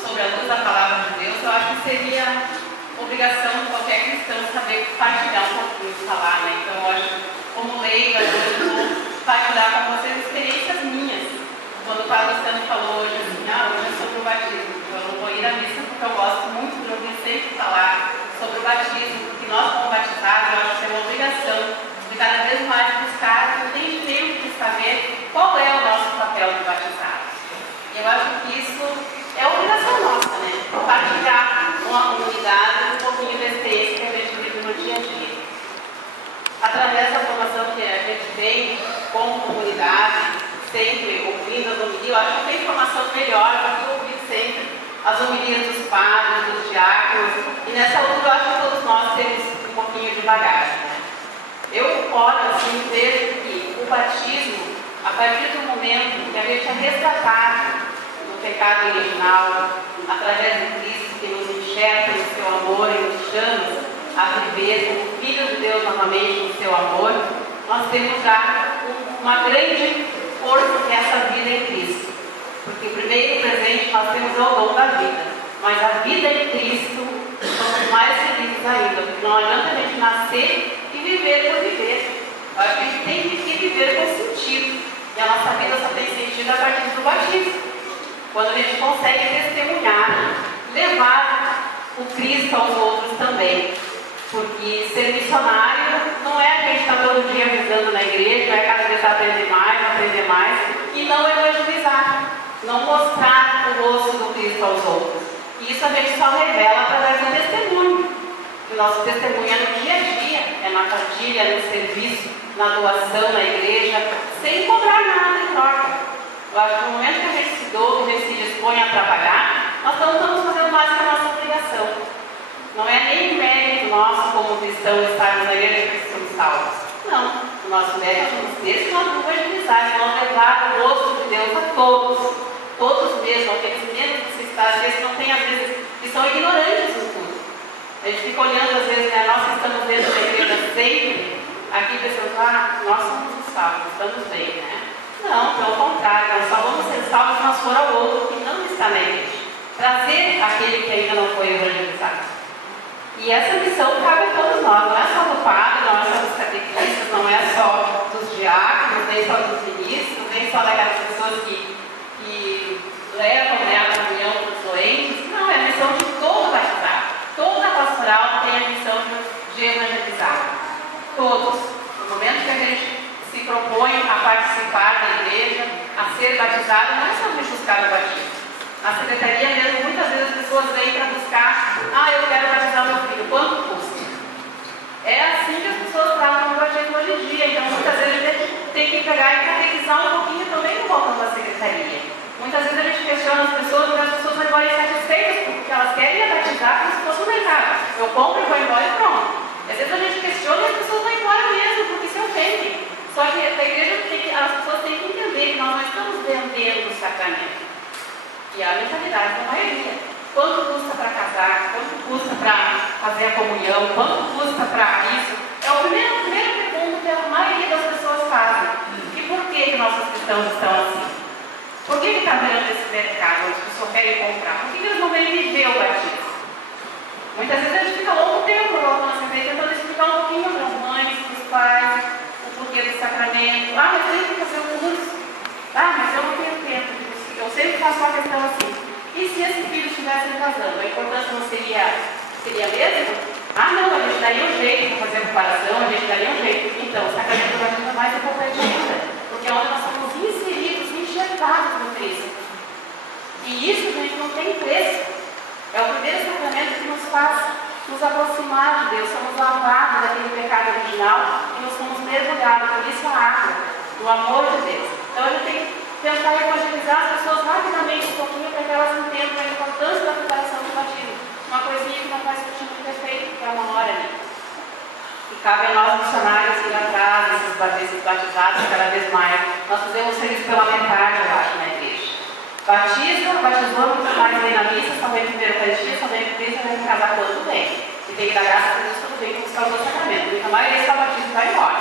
sobre a luz da palavra de Deus, eu acho que seria obrigação de qualquer cristão saber partilhar um pouquinho de falar, né? Então, eu acho, como leiga, eu vou partilhar com vocês experiências minhas. Quando o Padre Luciano falou hoje assim, hoje é sobre o batismo, eu não vou ir à missa porque eu gosto muito de ouvir sempre falar sobre o batismo, porque nós, como batizados, eu acho que é uma obrigação de cada vez mais buscar, eu tenho tempo de saber qual é o nosso papel de batizado. E eu acho que isso é obrigação nossa, né? Compartilhar com a comunidade um pouquinho da experiência que a gente vive no dia a dia. Através da formação que a gente tem como comunidade, sempre ouvindo as homilias, eu acho que tem informação melhor do que ouvir sempre as homilias dos padres, dos diáconos, e nessa altura eu acho que todos nós temos um pouquinho de bagagem, né? Eu oro assim, vejo que o batismo, a partir do momento que a gente é resgatado do pecado original, através de Cristo que nos enxerga no seu amor e nos chama a viver como filho de Deus novamente no seu amor, nós temos já uma grande força que é essa vida em Cristo. Porque primeiro presente nós temos o dom da vida, mas a vida em Cristo somos mais felizes ainda, porque não adianta a gente nascer e viver por viver. A gente tem que viver com sentido, e a nossa vida só tem sentido a partir do batismo. Quando a gente consegue testemunhar, levar o Cristo aos outros também. Porque ser missionário não é a gente estar todo dia avisando na igreja, é cada vez aprender mais, e não evangelizar, não mostrar o rosto do Cristo aos outros. E isso a gente só revela através do testemunho. O nosso testemunho é no dia a dia, é na partilha, é no serviço, na doação na igreja, sem cobrar nada em troca. Eu acho que no momento que a gente se doa, que a gente se dispõe a trabalhar, nós não estamos fazendo mais que a nossa obrigação. Não é nem mérito nosso como cristãos estarmos na igreja porque somos salvos. Não. O nosso mérito nos textos nós vamos evangelizar, nós levar o rosto de Deus a todos. Todos mesmo, aqueles menos necessitados, aqueles que não têm, às vezes, que são ignorantes no tudo. A gente fica olhando, às vezes, né, nós que estamos dentro da igreja sempre, aqui pensando, nós somos os salvos, estamos bem, né? Não, pelo contrário, nós só vamos ser salvos se nós for ao outro que não está na igreja. Trazer aquele que ainda não foi evangelizado. E essa missão cabe a todos nós, não é só do padre, não é só dos catequistas, não é só dos diáconos, nem só dos ministros, nem só daquelas pessoas que levam, né, a comunhão para os doentes. Não, é a missão de todo batizado. Toda pastoral tem a missão de evangelizar. Todos. No momento que a gente se propõe a participar da igreja, a ser batizado, não é só de buscar o batismo. Na secretaria mesmo, muitas vezes as pessoas vêm para buscar, eu quero batizar meu filho, quanto custa? É assim que as pessoas tratam o batismo hoje em dia, então muitas vezes a gente tem que pegar e catequizar um pouquinho também no balcão da secretaria. Muitas vezes a gente questiona as pessoas, mas as pessoas vão embora insatisfeitas, porque elas querem batizar como se fosse um mercado. Eu compro, vou embora e pronto. Às vezes a gente questiona e as pessoas vão embora mesmo, porque se ofendem. Só que a igreja as pessoas têm que entender que nós não estamos vendendo o sacramento. E a mentalidade da maioria. Quanto custa para casar? Quanto custa para fazer a comunhão? Quanto custa para isso? É a primeira pergunta que a maioria das pessoas fazem. E por que nossos cristãos estão assim? Por que está virando esse mercado onde as pessoas querem comprar? Por que eles não vêm viver o batismo? Muitas vezes a gente fica longo tempo na nossa igreja tentando explicar um pouquinho para as mães, para os pais, o porquê do sacramento. Mas eu tenho que fazer um curso. Mas eu não tenho tempo. Eu sempre faço uma questão assim. E se esse filho estivesse casando, a importância não seria a mesma? Não, a gente daria um jeito para fazer a comparação, a gente daria um jeito. Então, o sacramento do batismo é mais importante ainda, porque é onde nós somos inseridos, enxergados no Cristo. E isso, gente, não tem preço. É o primeiro sacramento que nos faz nos aproximar de Deus, somos lavados daquele pecado original e nos somos mergulhados, por isso a água, do amor de Deus. Então, a gente tem que tentar evangelizar as pessoas rapidamente um pouquinho para que elas entendam a importância da preparação do batismo. Uma coisinha que não faz sentido ter feito, que é uma hora ali. E cabe a nós, missionários, ir atrás desses batizados cada vez mais. Nós fazemos serviço pela metade, eu acho, na igreja. Batizou, muito mais vem na missa, só vem primeiro a Eucaristia, só vem a Cristo, vem casar com tudo bem. E tem que dar graças a Deus tudo bem, buscar o sacramento. Então, a maioria só batismo e vai embora.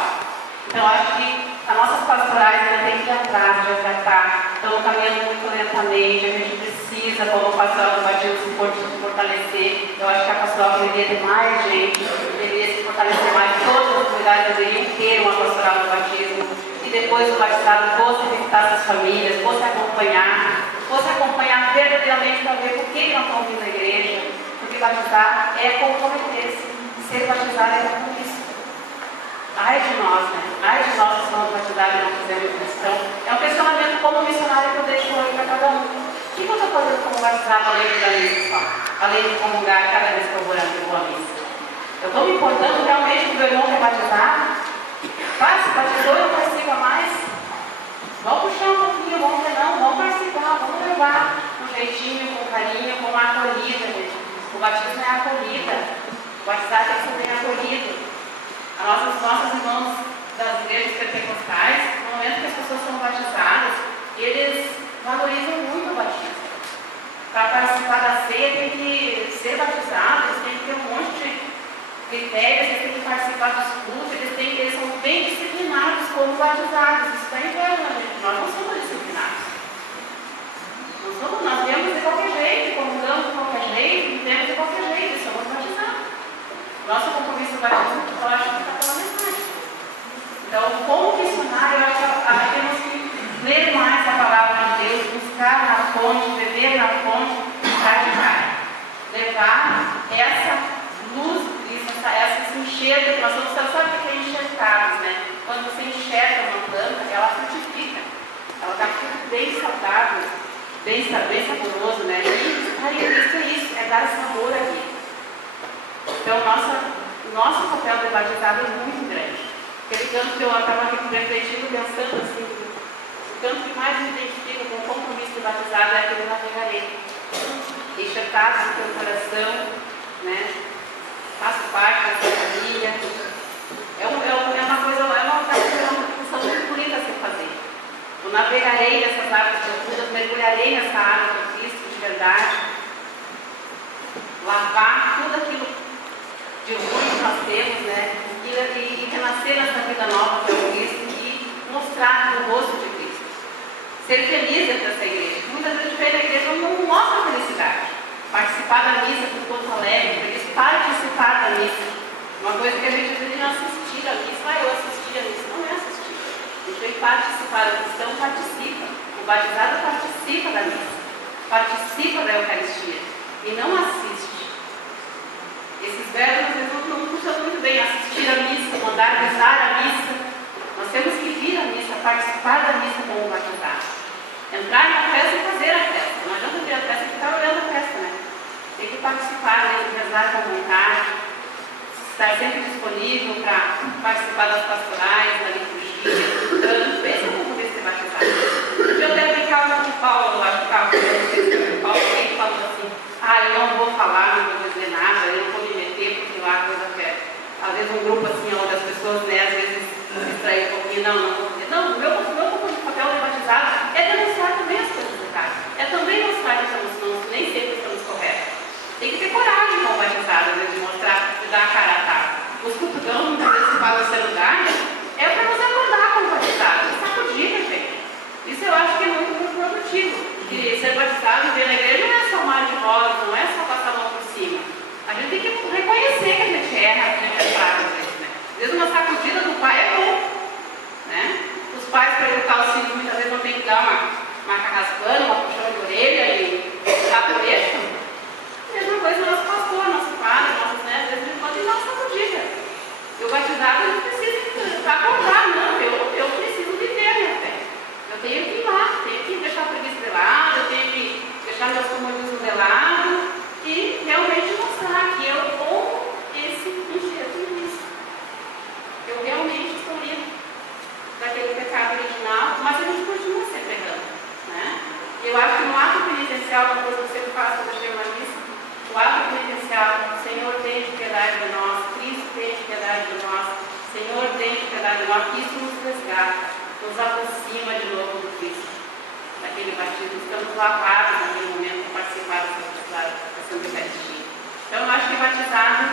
Então, eu acho que as nossas pastorais ainda tem que ir atrás de resgatar. Estamos caminhando muito lentamente, a gente precisa precisa, como pastoral do batismo, se fortalecer. Eu acho que a pastoral deveria ter mais gente, deveria se fortalecer mais. Todas as comunidades deveriam ter uma pastoral do batismo. E depois do batizado, fosse visitar suas famílias, fosse acompanhar verdadeiramente para ver por que não estão vindo à igreja. Porque batizar é comprometer-se. Ser batizado é compromisso. Ai de nós, né? Ai de nós que somos batizados e não fizemos isso. Então, é um questionamento como missionário que eu deixo aí para cada um. O que eu estou fazendo como batizado além da missa só? Além de comungar cada vez que eu vou à missa? Eu estou me importando realmente com o meu irmão que é batizado? Se batizou e não participa mais? Vamos puxar um pouquinho, vamos ver não, vamos participar, vamos levar um jeitinho, com carinho, com uma acolhida, gente. O batismo é acolhida. O batizado tem que ser bem acolhido. Nossos irmãos das igrejas pentecostais, no momento que as pessoas são batizadas, eles valorizam muito o batismo. Para participar da ceia tem que ser batizado, eles têm que ter um monte de critérios, eles têm que participar dos cultos, eles são bem disciplinados como batizados. Isso está interno, gente. Nós não somos disciplinados. Nós vemos de qualquer jeito, comungamos de qualquer jeito, vivemos de qualquer jeito, e somos batizados. Nosso compromisso do batismo, eu acho que está pela metade. Então, como missionário, eu acho que temos que ler mais a palavra de Deus, buscar na fonte, beber na fonte, praticar. Levar essa luz de Cristo, essa enxerga que nós somos, sabe o que é enxergados, né? Quando você enxerga uma planta, ela frutifica. Ela está bem saudável, bem saboroso, né? E aí, Cristo é isso, é dar sabor aqui. Então, nosso papel de batizado é muito grande. Aquele canto que eu estava aqui refletindo, pensando assim, o canto que mais me identifica com o compromisso de batizado é aquele navegarei. Enxertados no teu coração, né? Faço parte da sua família. É uma coisa, é uma função muito bonita a se fazer. Eu navegarei nessas águas profundas, mergulharei nessa água do Cristo de verdade. Lavar tudo aquilo de ruim que nós temos, né? E renascer nessa vida nova que é o Cristo e mostrar o rosto de Cristo. Ser feliz dentro dessa igreja. Muitas vezes a gente vem na igreja e não mostra felicidade. Participar da missa com todo alegre, feliz, participar da missa. Uma coisa que a gente às vezes não assistir a missa, eu assisti a missa, não é assistir. A gente vem participar, o cristão participa. O batizado participa da missa, participa da Eucaristia e não assiste. Esses verbos às vezes não funcionam muito bem. Assistir a missa, mandar rezar a missa. Nós temos que vir à missa, participar da missa como batizado. Entrar na festa e fazer a festa. Não adianta vir a festa e ficar olhando a festa, né? Tem que participar, rezar com vontade, estar sempre disponível para participar das pastorais, da liturgia, do canto. Esse é o compromisso de ser batizado. Eu até brincava com o Paulo, acho que o Paulo sempre falou assim: eu não vou falar, não vou dizer nada, eu não vou me meter, porque lá a coisa que é. Às vezes um grupo assim, onde as pessoas, né, às vezes se distraem um pouquinho, não vou dizer. Não, o meu papel de batizado é denunciar também as coisas do cara. É também mostrar que nem sempre estamos corretos. Tem que ter coragem com o batizado, às vezes, de mostrar, de dar a cara a tapa. Os cultugão, muitas vezes, que fazem o celular, é para nos acordar com o batizado. Sacudida, gente. Isso eu acho que é muito, muito produtivo. De ser batizado e vir na igreja não é só mar de rosa, não é só passar a mão por cima. A gente tem que reconhecer que a gente erra, que a gente é fraco, às vezes, né? Às vezes uma sacudida do pai é bom, né? Os pais, para educar os filhos, muitas vezes não tem que dar uma carraspana, uma puxão de orelha e dar por eixo. A mesma coisa nosso pastor, nosso padre, nossos netos, às vezes a gente pode dar uma sacudida. E o batizado não precisa acordar, não. Eu preciso viver a minha fé. Eu tenho que ir lá, tenho que deixar a preguiça de lado, eu tenho que deixar meus comodismos de lado e realmente mostrar que eu como esse enxerto nisso. Eu realmente estou livre daquele pecado original, mas a gente continua sempre errando, né? Eu acho que no ato penitencial, uma coisa que eu sempre faço quando eu chego na missa, o ato penitencial, Senhor, tem piedade de nós, Cristo tem piedade de nós, Senhor, tem piedade de nós, isso nos resgata, nos aproxima de novo do Cristo, daquele batismo. Estamos lavados naquele momento para participar da Santa Eucaristia. Então, eu acho que batizado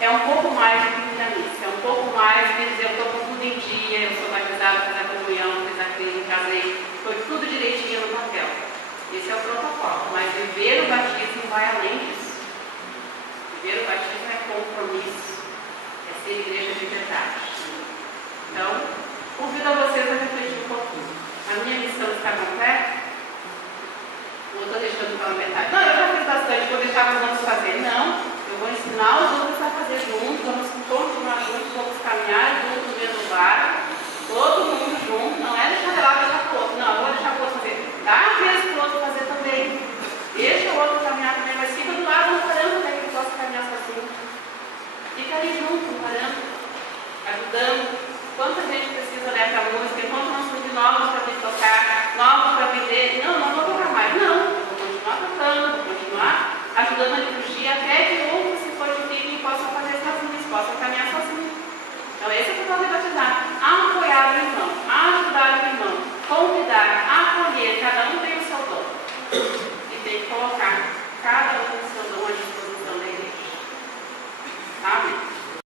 é um pouco mais do que vir à missa, é um pouco mais de dizer: eu estou com tudo em dia, eu sou batizado, fiz a comunhão, fiz a crise, casei, foi tudo direitinho no papel. Esse é o protocolo, mas viver está ali junto, parando, ajudando. Quanta gente precisa olhar para a música, enquanto não surgir novos para vir tocar, novos para vender. Não, não vou tocar mais. Não, eu vou continuar tocando, vou continuar ajudando a liturgia até que outros se fortifiquem e possam fazer